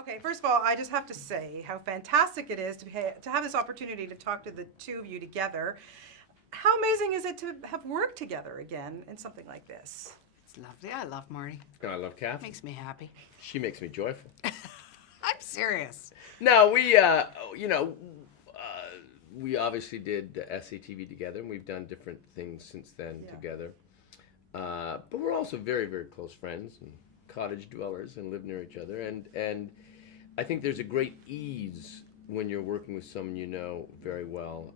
Okay, first of all, I just have to say how fantastic it is to have this opportunity to talk to the two of you together. How amazing is it to have worked together again in something like this? It's lovely. I love Marty. And I love Kathy. Makes me happy. She makes me joyful. I'm serious. No, we obviously did SCTV together, and we've done different things since then together. But we're also very, very close friends and cottage dwellers and live near each other. And I think there's a great ease when you're working with someone you know very well.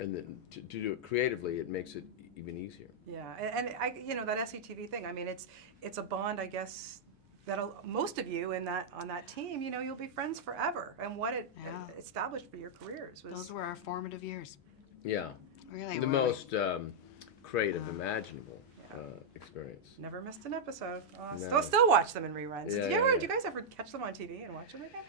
And then to do it creatively, it makes it even easier. Yeah, and that SCTV thing, I mean, it's a bond, I guess, that most of you on that team, you'll be friends forever. And what it established for your careers was... Those were our formative years. Yeah. Really the most creative imaginable experience. Never missed an episode. No. Still watch them in reruns. Yeah, Do you guys ever catch them on TV and watch them again?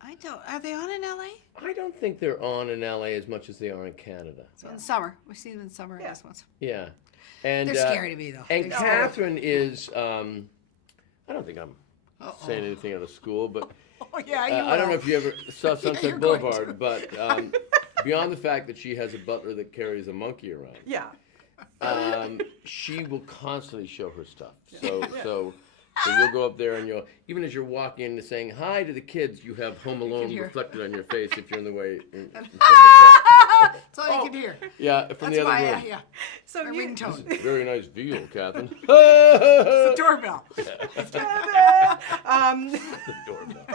I don't. Are they on in LA? I don't think they're on in LA as much as they are in Canada. So in summer. We see them in summer, I guess, once. Yeah. And, they're scary to me, though. And Catherine is, I don't think I'm saying anything out of school, but oh, yeah, you I don't know if you ever saw Sunset Boulevard, but beyond the fact that she has a butler that carries a monkey around, she will constantly show her stuff. So you'll go up there and even as you're walking in saying hi to the kids, you have Home Alone reflected on your face if you're in the way. That's all you can hear. Yeah, from the other room. Yeah. So ringtone. This is very nice veal, Catherine. It's the doorbell. The doorbell.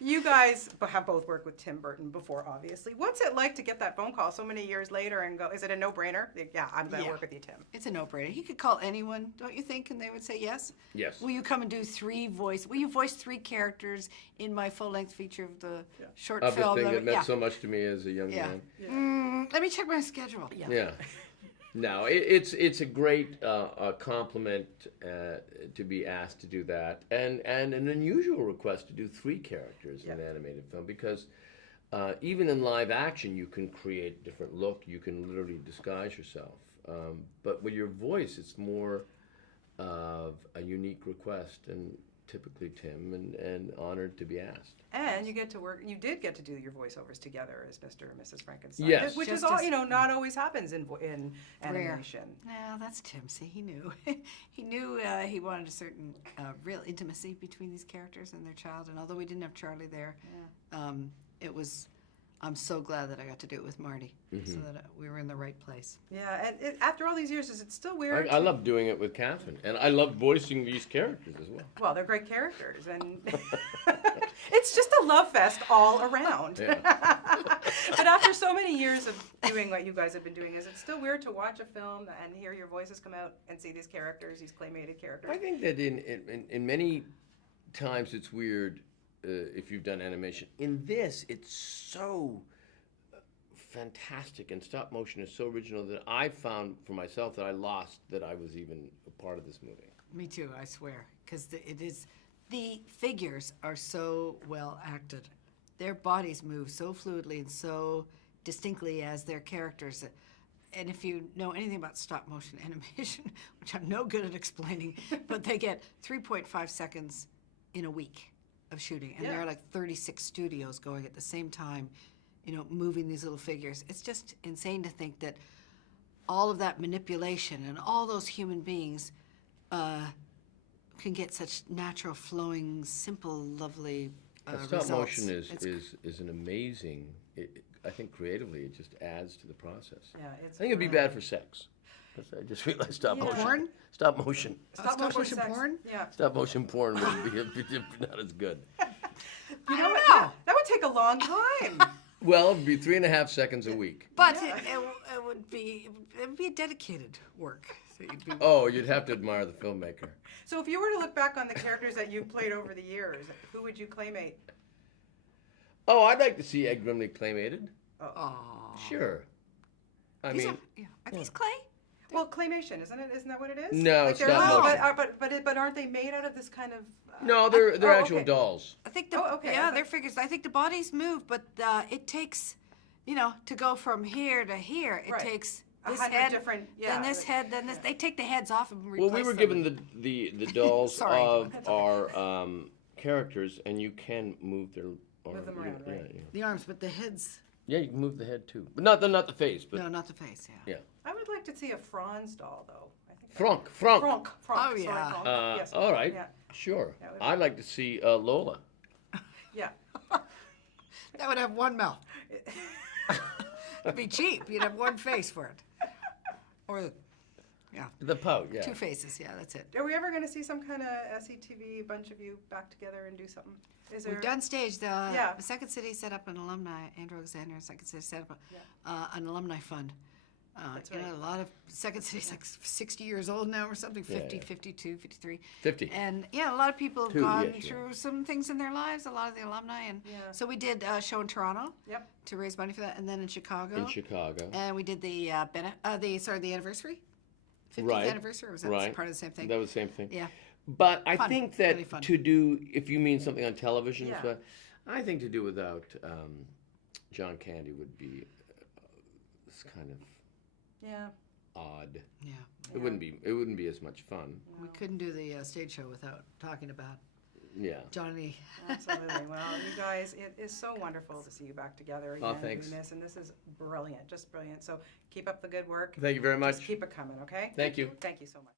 You guys have both worked with Tim Burton before, obviously. What's it like to get that phone call so many years later and go, is it a no-brainer? Yeah, I'm going to work with you, Tim. It's a no-brainer. He could call anyone, don't you think? And they would say yes? Yes. Will you come and do will you voice 3 characters in my full-length feature of the short Of film? the thing that meant so much to me as a young man. Let me check my schedule. Yeah. No, it's a great compliment to be asked to do that, and an unusual request to do 3 characters in an animated film, because even in live action you can create a different look, you can literally disguise yourself, but with your voice it's more of a unique request, and typically Tim, and honored to be asked. And you did get to do your voiceovers together as Mr. and Mrs. Frankenstein. Yes. Which is not always happens in animation. No, that's Tim. See, he knew. He knew he wanted a certain real intimacy between these characters and their child. And although we didn't have Charlie there, I'm so glad that I got to do it with Marty, so that we were in the right place. Yeah, and after all these years, is it still weird? I love doing it with Catherine, and I love voicing these characters as well. Well, they're great characters, and it's just a love fest all around. Yeah. But after so many years of doing what you guys have been doing, is it still weird to watch a film and hear your voices come out and see these characters, these claymated characters? I think that in many times it's weird if you've done animation. In this, it's so fantastic, and stop motion is so original that I found for myself that I lost that I was even a part of this movie. Me too, I swear, because the figures are so well acted. Their bodies move so fluidly and so distinctly as their characters. And if you know anything about stop motion animation, which I'm no good at explaining, but they get 3.5 seconds in a week of shooting, and there are like 36 studios going at the same time, moving these little figures. It's just insane to think that all of that manipulation and all those human beings can get such natural, flowing, simple, lovely results. Stop motion is an amazing. I think creatively it just adds to the process. Yeah, I think it'd be bad for sex. I just realized stop motion. Porn? Stop motion. Stop motion porn? Yeah. Stop motion porn would be not as good. You know what? That would take a long time. Well, it'd be 3.5 seconds a week. But it would be a dedicated work. So you'd have to admire the filmmaker. So if you were to look back on the characters that you've played over the years, who would you claymate? Oh, I'd like to see Ed Grimley claymated. Oh. Sure. I mean, are these clay? Well, claymation, isn't it? Isn't that what it is? No, like it's stop motion. But aren't they made out of this kind of? No, they're actual dolls. I think they're figures. I think the bodies move, but it takes, to go from here to here, it takes this head, different, then this head, then this. They take the heads off and replace Well, we were them. given the dolls of our characters, and you can move their arms. Move them around, right. Yeah. The arms, but the heads. Yeah, you can move the head too, but not the face. But No, not the face. Yeah. yeah. I would like to see a Franz doll, though. I think Frank. Frank. Oh, Sorry, yeah. Frank. Yes. All right. Yeah. Sure. That would be- I'd like to see Lola. Yeah. That would have one mouth. It'd be cheap. You'd have one face for it. Or, yeah, The pout. Yeah. 2 faces. Yeah, that's it. Are we ever going to see some kind of SCTV bunch of you back together and do something? Is there? We've done stage. Yeah. The Second City set up an alumni. Andrew Alexander and Second City set up Yeah. an alumni fund. That's You know, right. a lot of Second City's like 60 years old now or something, 50, Yeah. 52, 53. 50. And yeah, a lot of people have Two, gone yes, yeah. through some things in their lives, a lot of the alumni. And Yeah. so we did a show in Toronto Yep. to raise money for that, and then in Chicago. In Chicago. And we did the the anniversary, 50th Right. anniversary. Or was that Right. part of the same thing? That was the same thing. Yeah. But I Fun. think that Really fun. to do, if you mean something on television, Yeah. but I think to do without John Candy would be it's kind of Yeah. odd. Yeah. It wouldn't be as much fun. We couldn't do the stage show without talking about Yeah. Johnny. Absolutely. Well, you guys, it is so wonderful to see you back together again. Oh, thanks. Doing this, and this is brilliant, just brilliant. So keep up the good work. Thank you very much. Just keep it coming, okay? Thank you. Thank you so much.